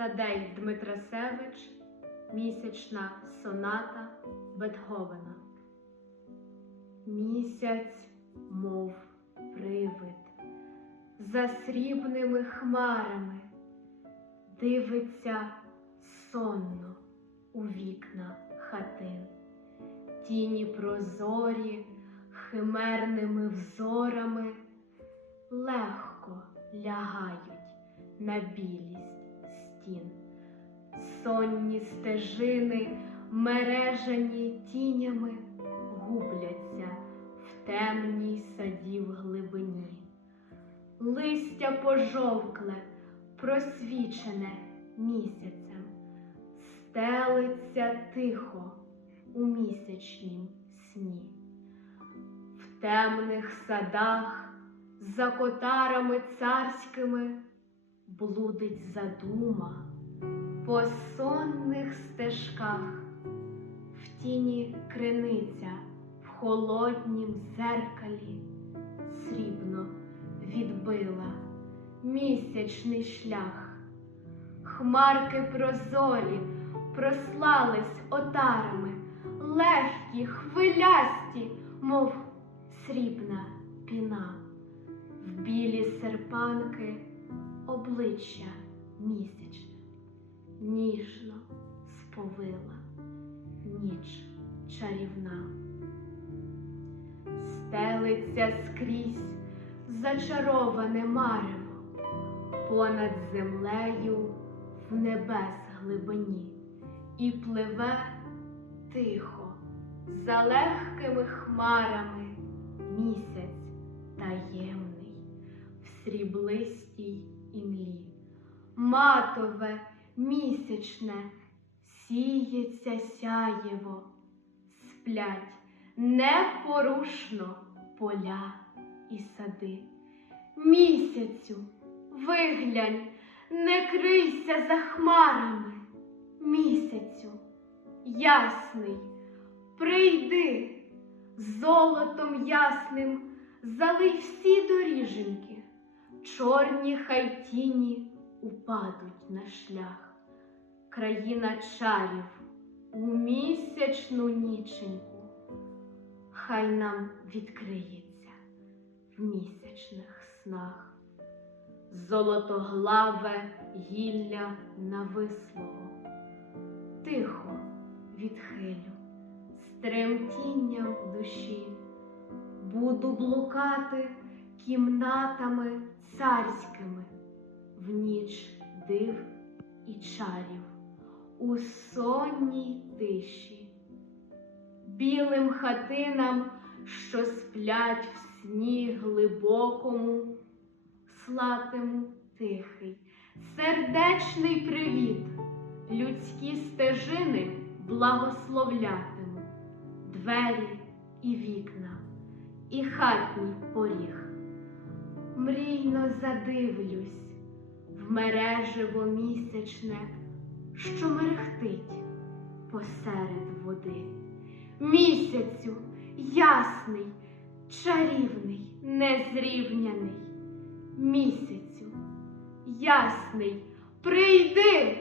Тадей Дмитрасевич, місячна соната Бетговена. Місяць, мов привид, за срібними хмарами дивиться сонно у вікна хатин. Тіні прозорі, химерними взорами легко лягають на білість стін. Сонні стежини, мережані тінями, губляться в темній садів глибині. Листя пожовкле, просвічене місяцем, стелиться тихо у місячнім сні. В темних садах за котарами царськими блудить задума по сонних стежках, в тіні криниця в холоднім зеркалі срібно відбила місячний шлях. Хмарки прозорі прослались отарами, легкі, хвилясті, мов срібна піна. В білі серпанки обличчя місячне, ніжно сповила ніч чарівна. Стелиться скрізь зачароване марево понад землею в небес глибині і пливе тихо за легкими хмарами місяць таємний в сріблистій імлі. Матове місячне сіється сяєво, сплять непорушно поля і сади. Місяцю, виглянь, не крийся за хмарами. Місяцю, ясний, прийди, золотом ясним залий всі доріженьки, чорні хай тіні упадуть на шлях. Країна чарів у місячну ніченьку, хай нам відкриється в місячних снах. Золотоглаве гілля навислого, тихо відхилю, з тремтінням душі, буду блукати кімнатами царськими в ніч див і чарів у сонній тиші, білим хатинам, що сплять в сні глибокому, слатиму тихий, сердечний привіт, людські стежини благословлятиму, двері і вікна, і хатній поріг. Мрійно задивлюсь в мережево місячне, що мерехтить посеред води. Місяцю ясний, чарівний, незрівняний. Місяцю ясний, прийди,